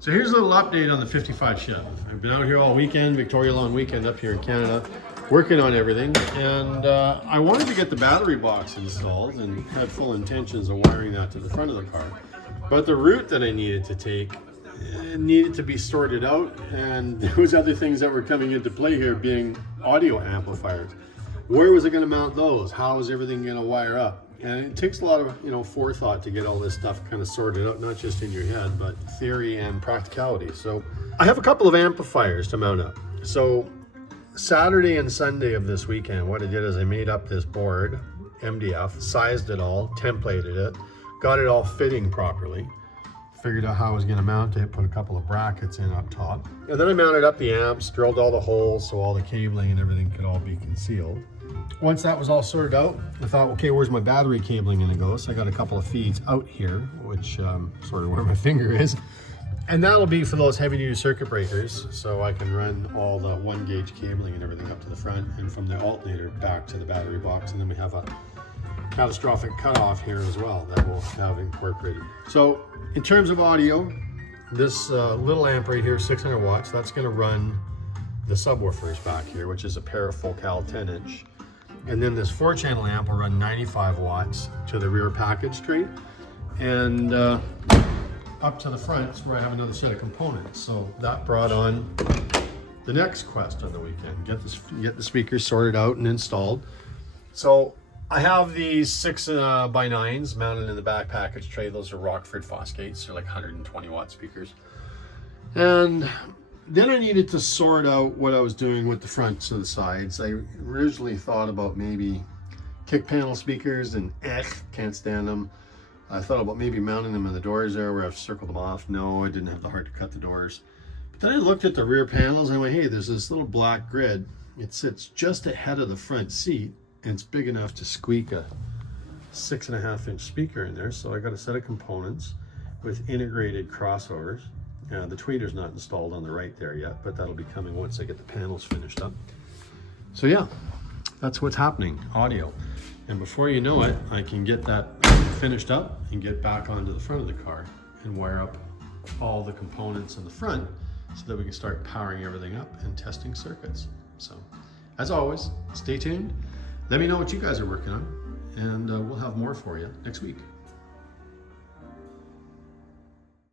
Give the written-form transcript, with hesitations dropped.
So here's a little update on the 55 Chevy. I've been out here all weekend, Victoria long weekend up here in Canada, working on everything. And I wanted to get the battery box installed and had full intentions of wiring that to the front of the car. But the route that I needed to take needed to be sorted out, and there was other things that were coming into play here, being audio amplifiers. Where was I going to mount those? How was everything going to wire up? And it takes a lot of forethought to get all this stuff kind of sorted out, not just in your head, but theory and practicality. So I have a couple of amplifiers to mount up. So Saturday and Sunday of this weekend, what I did is I made up this board, MDF, sized it all, templated it, got it all fitting properly, figured out how I was going to mount it, put a couple of brackets in up top. And then I mounted up the amps, drilled all the holes so all the cabling and everything could all be concealed. Once that was all sorted out, I thought, okay, where's my battery cabling going to go? So I got a couple of feeds out here, which sort of where my finger is. And that'll be for those heavy duty circuit breakers, so I can run all the 1 gauge cabling and everything up to the front and from the alternator back to the battery box. And then we have a catastrophic cutoff here as well that we'll have incorporated. So in terms of audio, this little amp right here, 600 watts, that's going to run the subwoofers back here, which is a pair of full cal 10-inch. And then this 4-channel amp will run 95 watts to the rear package tray. And up to the front is where I have another set of components. So that brought on the next quest on the weekend. Get the speakers sorted out and installed. So I have these 6x9s mounted in the back package tray. Those are Rockford Fosgates. They're like 120 watt speakers. And then I needed to sort out what I was doing with the fronts and the sides. I originally thought about maybe kick panel speakers, and can't stand them. I thought about maybe mounting them in the doors there where I've circled them off. No, I didn't have the heart to cut the doors. But then I looked at the rear panels and I went, hey, there's this little black grid. It sits just ahead of the front seat, and it's big enough to squeak a 6.5-inch speaker in there. So I got a set of components with integrated crossovers. The tweeter's not installed on the right there yet, but that'll be coming once I get the panels finished up. So yeah, that's what's happening, audio. And before you know it, I can get that finished up and get back onto the front of the car and wire up all the components in the front so that we can start powering everything up and testing circuits. So as always, stay tuned. Let me know what you guys are working on, and we'll have more for you next week.